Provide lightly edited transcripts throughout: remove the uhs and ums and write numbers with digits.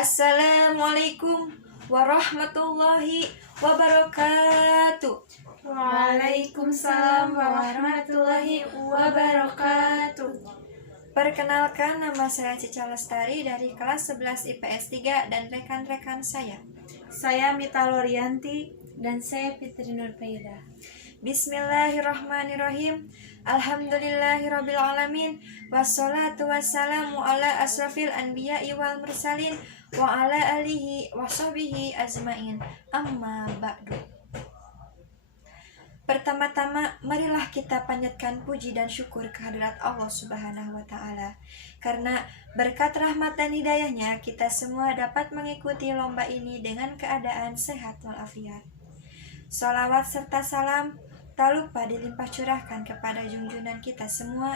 Assalamualaikum warahmatullahi wabarakatuh. Waalaikumsalam warahmatullahi wabarakatuh. Perkenalkan, nama saya Cica Lestari dari kelas 11 IPS 3 dan rekan-rekan saya. Saya Mita Lorianti dan saya Fitri Nurfaida. Bismillahirrahmanirrahim. Alhamdulillahirrabbilalamin. Wassalatu wassalamu ala asrafil anbiya'i wal mursalin wa ala alihi wa sahbihi ajmain. Amma ba'du. Pertama-tama, marilah kita panjatkan puji dan syukur kehadirat Allah Subhanahu wa Ta'ala. Karena berkat rahmat dan hidayahnya, kita semua dapat mengikuti lomba ini dengan keadaan sehat walafiat. Sholawat serta salam tak lupa dilimpah curahkan kepada junjungan kita semua,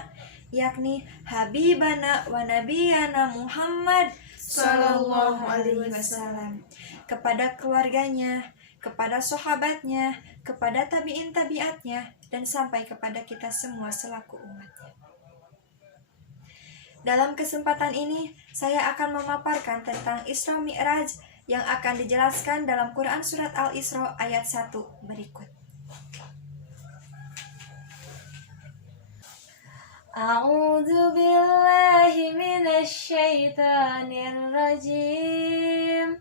yakni Habibana wa Nabiyana Muhammad Sallallahu Alaihi Wasallam, kepada keluarganya, kepada sahabatnya, kepada tabi'in tabi'atnya, dan sampai kepada kita semua selaku umatnya. Dalam kesempatan ini, saya akan memaparkan tentang Isra Mi'raj yang akan dijelaskan dalam Quran Surat Al-Isra ayat 1 berikut. A'udzu billahi minasy syaithanir rajim.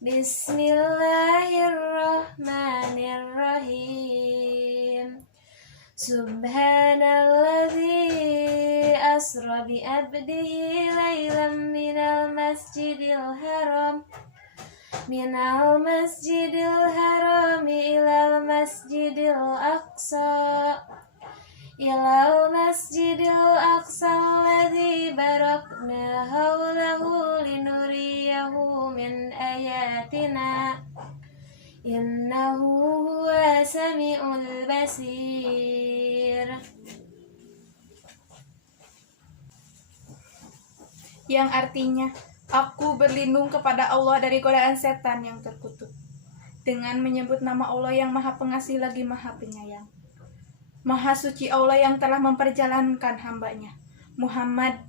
Bismillahirrahmanirrahim. Subhanalladzi asra bi abdihi lailan minal masjidil haram ilal masjidil aqsa alladzi barakna hawlahu linuriyahu min ayatina innahu huwa sami'ul basir. Yang artinya, aku berlindung kepada Allah dari godaan setan yang terkutuk, dengan menyebut nama Allah yang Maha Pengasih lagi Maha Penyayang. Maha suci Allah yang telah memperjalankan hambanya, Muhammad,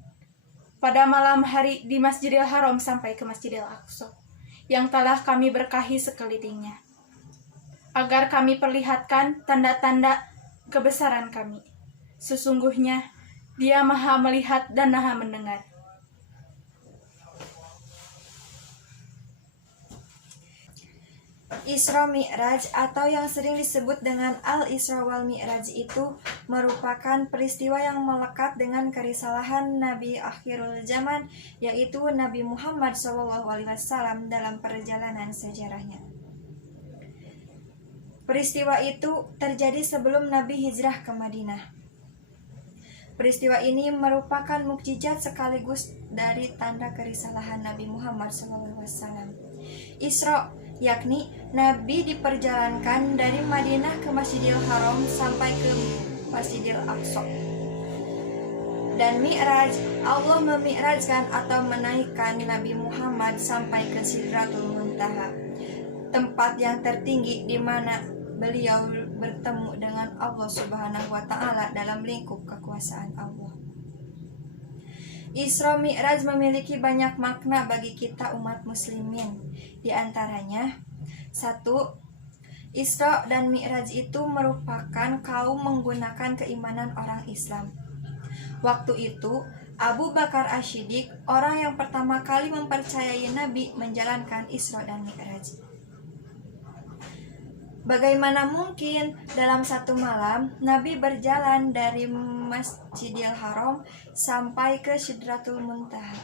pada malam hari di Masjidil Haram sampai ke Masjidil Aqsa, yang telah kami berkahi sekelilingnya, agar kami perlihatkan tanda-tanda kebesaran kami. Sesungguhnya, Dia Maha melihat dan Maha mendengar. Isra Mi'raj atau yang sering disebut dengan Al-Isra wal Mi'raj itu merupakan peristiwa yang melekat dengan kerisalahan Nabi akhirul zaman, yaitu Nabi Muhammad SAW dalam perjalanan sejarahnya. Peristiwa itu terjadi sebelum Nabi hijrah ke Madinah. Peristiwa ini merupakan mukjizat sekaligus dari tanda kerisalahan Nabi Muhammad SAW. Isra, yakni Nabi diperjalankan dari Madinah ke Masjidil Haram sampai ke Masjidil Aqsa. Dan Mi'raj, Allah memi'rajkan atau menaikkan Nabi Muhammad sampai ke Sidratul Muntaha, tempat yang tertinggi di mana beliau bertemu dengan Allah Subhanahu wa Ta'ala dalam lingkup kekuasaan Allah. Isra Mi'raj memiliki banyak makna bagi kita umat muslimin. Di antaranya, 1. Isra dan Mi'raj itu merupakan kaum menggunakan keimanan orang Islam. Waktu itu, Abu Bakar Asy-Syiddiq, orang yang pertama kali mempercayai Nabi, menjalankan Isra dan Mi'raj. Bagaimana mungkin dalam satu malam Nabi berjalan dari Masjidil Haram sampai ke Sidratul Muntaha?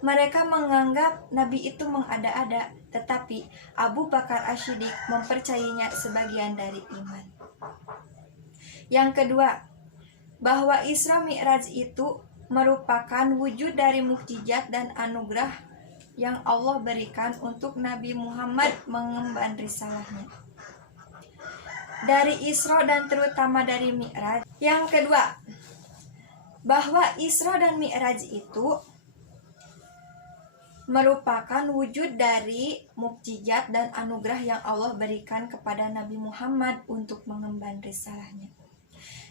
Mereka menganggap Nabi itu mengada-ada, tetapi Abu Bakar Asy-Syiddiq mempercayainya sebagian dari iman. Yang kedua, bahwa Isra Mi'raj itu merupakan wujud dari mukjizat dan anugerah yang Allah berikan untuk Nabi Muhammad mengemban risalahnya. Dari Isra dan terutama dari Mi'raj. Yang kedua, bahwa Isra dan Mi'raj itu merupakan wujud dari mukjizat dan anugerah yang Allah berikan kepada Nabi Muhammad untuk mengemban risalahnya.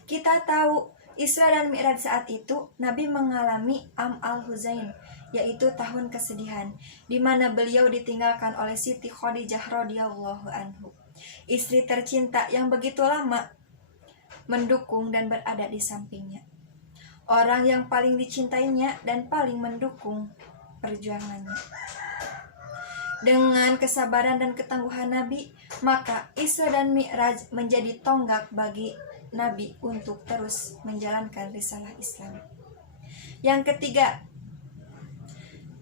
Kita tahu Isra dan Mi'raj saat itu Nabi mengalami Am al-Huzain, yaitu tahun kesedihan, di mana beliau ditinggalkan oleh Siti Khadijah radhiyallahu anhu, istri tercinta yang begitu lama mendukung dan berada di sampingnya. Orang yang paling dicintainya dan paling mendukung perjuangannya. Dengan kesabaran dan ketangguhan Nabi, maka Isra dan Mi'raj menjadi tonggak bagi Nabi untuk terus menjalankan risalah Islam. Yang ketiga,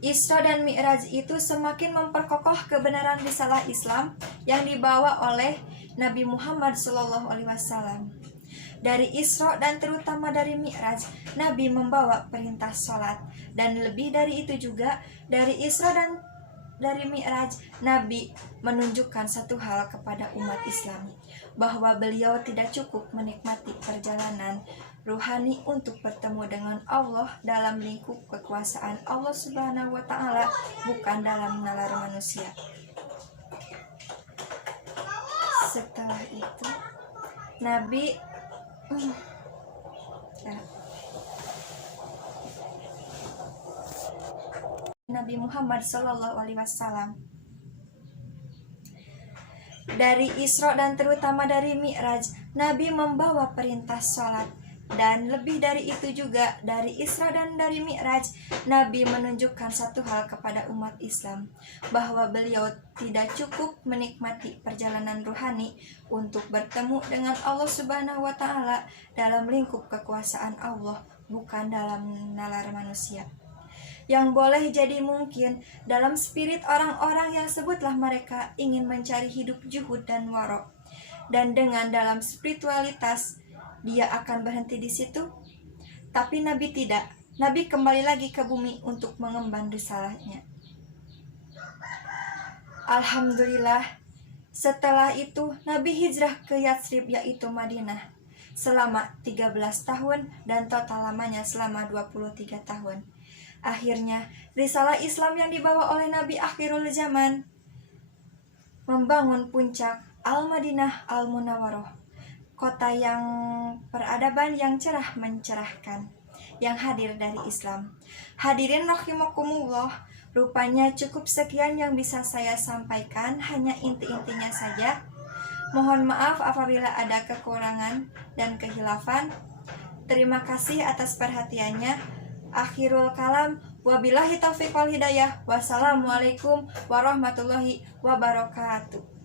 Isra dan Mi'raj itu semakin memperkokoh kebenaran risalah Islam yang dibawa oleh Nabi Muhammad SAW. Dari Isra dan terutama dari Mi'raj, Nabi membawa perintah sholat. Dan lebih dari itu juga, dari Isra dan dari Mi'raj, Nabi menunjukkan satu hal kepada umat Islam, bahwa beliau tidak cukup menikmati perjalanan ruhani untuk bertemu dengan Allah dalam lingkup kekuasaan Allah Subhanahu wa Ta'ala, bukan dalam nalar manusia. Setelah itu, Nabi Muhammad SAW dari Isra dan terutama dari Mi'raj, Nabi membawa perintah sholat. Dan lebih dari itu juga, dari Isra dan dari Mi'raj, Nabi menunjukkan satu hal kepada umat Islam, bahwa beliau tidak cukup menikmati perjalanan ruhani untuk bertemu dengan Allah Subhanahu wa Ta'ala dalam lingkup kekuasaan Allah, bukan dalam nalar manusia. Yang boleh jadi mungkin dalam spirit orang-orang yang sebutlah mereka ingin mencari hidup juhud dan warok, dan dengan dalam spiritualitas dia akan berhenti di situ. Tapi Nabi tidak. Nabi kembali lagi ke bumi untuk mengemban risalahnya. Alhamdulillah, setelah itu Nabi hijrah ke Yatsrib, yaitu Madinah, selama 13 tahun dan total lamanya selama 23 tahun. Akhirnya, risalah Islam yang dibawa oleh Nabi akhirul zaman membangun puncak Al-Madinah Al-Munawwaroh, kota yang peradaban yang cerah mencerahkan, yang hadir dari Islam. Hadirin rahimakumullah, rupanya cukup sekian yang bisa saya sampaikan, hanya inti-intinya saja. Mohon maaf apabila ada kekurangan dan kehilafan. Terima kasih atas perhatiannya. Akhirul kalam, wabillahi taufiq wal hidayah. Wassalamualaikum warahmatullahi wabarakatuh.